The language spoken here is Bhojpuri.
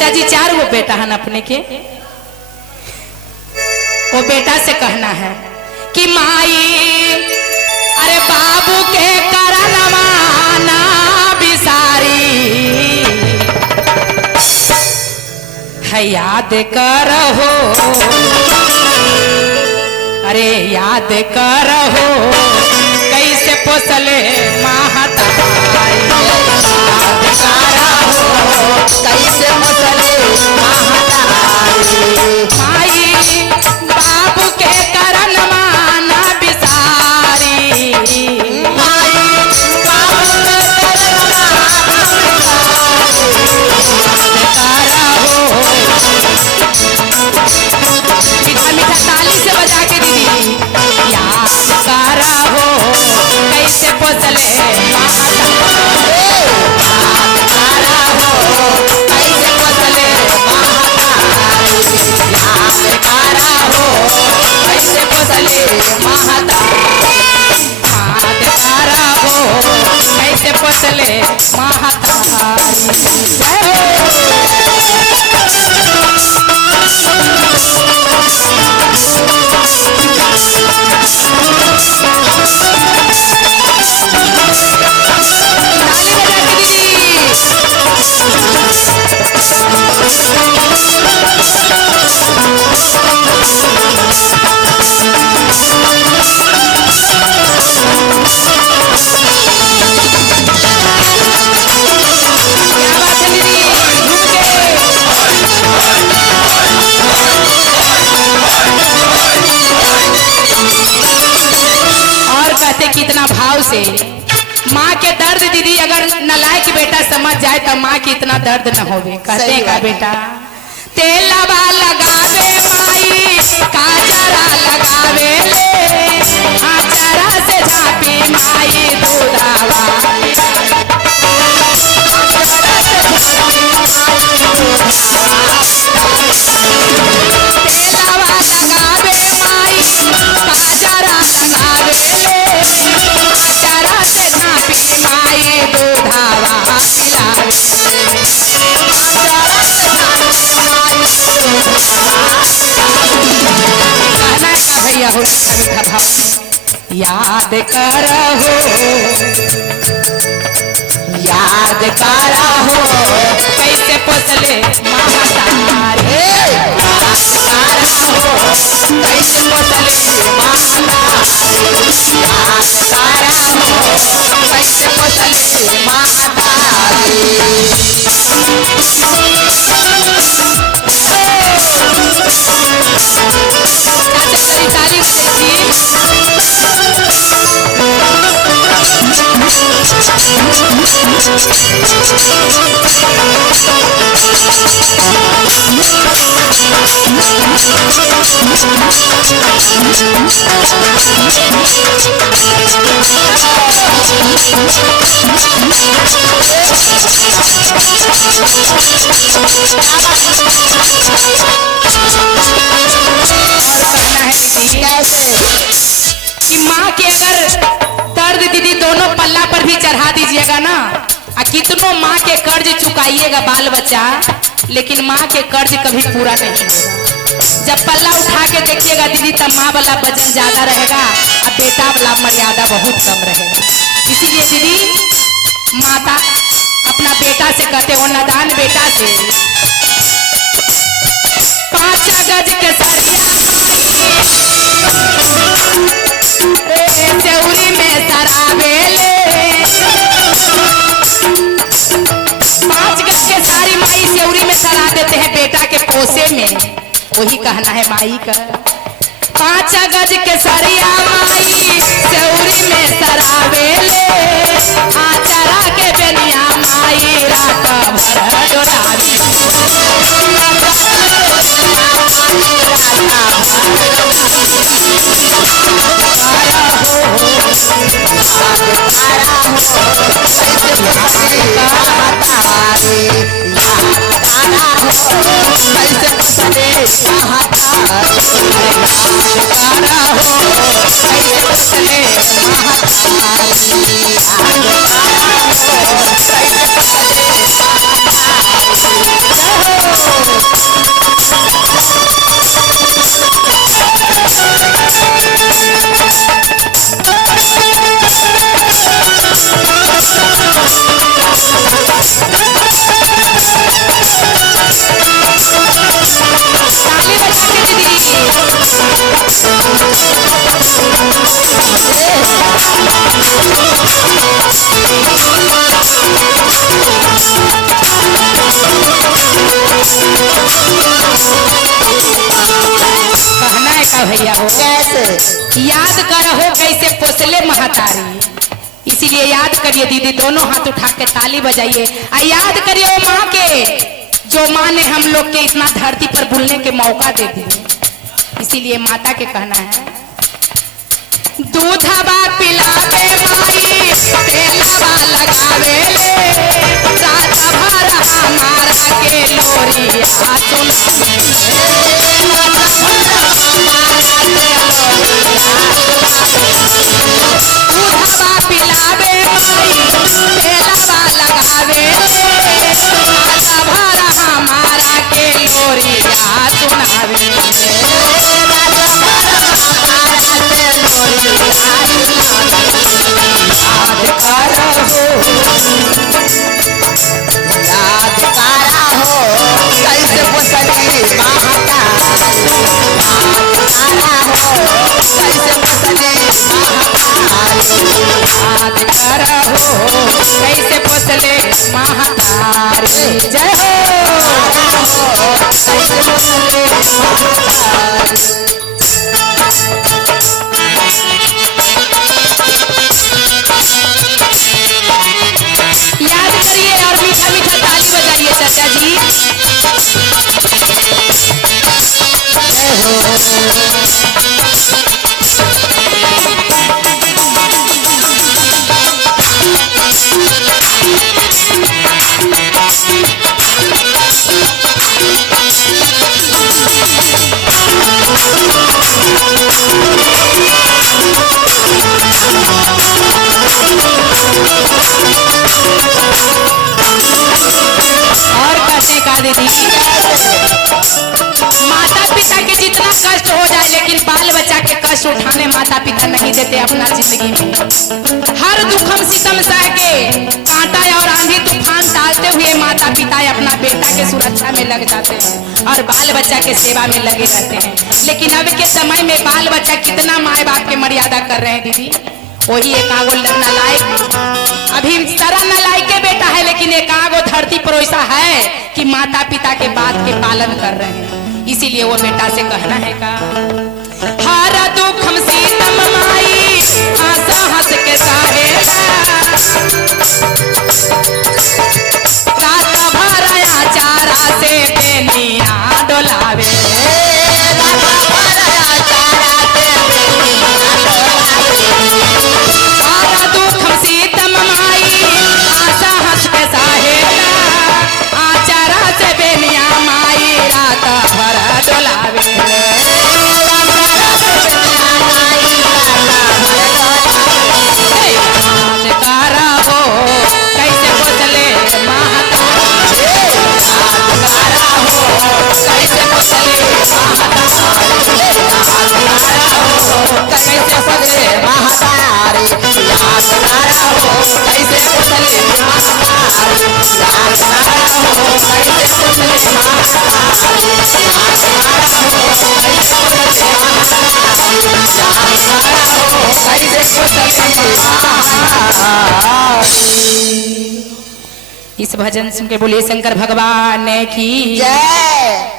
चाचा जी 4 वो बेटा हन अपने के। वो बेटा से कहना है कि माई अरे बाबू के करनवा ना बिसारी है याद करहो, अरे याद करहो कैसे पोसले महतारी, याद करहो कैसे पोसले महतारी। माई बाबू के करनवा ना बिसारी, माई बाबू के करनवा ना बिसारी, मीठा मीठा ताली से बजा के दीदी याद करहो कैसे पोसले महतारी, याद करहो कैसे पोसले महतारी, याद करहो कैसे पोसले महतारी, याद करहो कैसे पोसले कितना भाव से माँ के दर्द दीदी अगर नालायक बेटा समझ जाए तो माँ की इतना दर्द न होवे। कहते का बेटा तेलवा लगावे माई काजरा लगावे ले, आचरा से झापी माई दूधावा, तेलवा लगावे माई काजरा लगावे ले, आचरा से झापी माई दूधावा पिलावे, भैया हो मीठा भाव याद करहो, याद करहो कैसे पोसले महतारी, याद करहो कैसे पोसले महतारी, याद करहो कैसे पोसले महतारी। ताली कि माँ के अगर दर्द दीदी दोनों पल्ला पर भी चढ़ा दीजिएगा ना, कितनों माँ के कर्ज चुकाइएगा बाल बच्चा, लेकिन माँ के कर्ज कभी पूरा नहीं होगा। जब पल्ला उठा के देखिएगा दीदी तब माँ वाला वजन ज्यादा रहेगा और बेटा वाला मर्यादा बहुत कम रहेगा। इसीलिए दीदी माता अपना बेटा से कहते हो नादान बेटा से 5 गज के सरिया सेउरी में सराबे ले, 5 गज के सारी माई सेउरी में सरा देते हैं बेटा के पोसे में। वही कहना है माई का 5 गज के सरिया माई सेउरी में सराबे ले, आचरा के बेनिया माई रात भर डोलावे, भैया हो। कैसे? याद करहो कैसे पोसले महतारी, इसीलिए याद करिए दीदी, दोनों हाथ उठा के ताली बजाइए और याद करिए वो माँ के, जो माँ ने हम लोग के इतना धरती पर बुलने के मौका दे दिए। इसीलिए माता के कहना है, दूधवा पिलावे माई, तेलवा लगावे ले, रात भर हमारा के लोरिया सुनावे। दूधवा पिलावे माई, तेलवा लगावे ले, रात भर हमारा के लोरिया सुनावे। याद करा हो कैसे पोसली महता, कैसे पोसली याद करहो कैसे पोसले महतारी। जय हो। कैसे पोसली महतारी। याद करिए और मीठा मीठा ताली बजाइए चाचा जी। और कहते का दीदी, माता पिता के जितना कष्ट हो जाए लेकिन बाल बच्चा के कष्ट उठाने माता पिता नहीं देते अपना जिंदगी में। हर दुखम सितम सह के कांटा और आंधी तूफान टालते हुए माता पिता अपना बेटा के सुरक्षा में लग जाते हैं और बाल बच्चा के सेवा में लगे रहते हैं। लेकिन अब के समय में बाल बच्चा कितना माए बाप के मर्यादा कर रहे हैं दीदी। वही एक आगो नालायक, अभी सारा नालायक के बेटा है, लेकिन एक आगो धरती पर ऐसा है कि माता पिता के बात के पालन कर रहे हैं। इसीलिए वो बेटा से कहना है का, हर दुखम सीतम माई हंस हंस के सहेला, रात भर चारा से बेनिया डोलावे। इस भजन सुन के बोलिए शंकर भगवान की जय।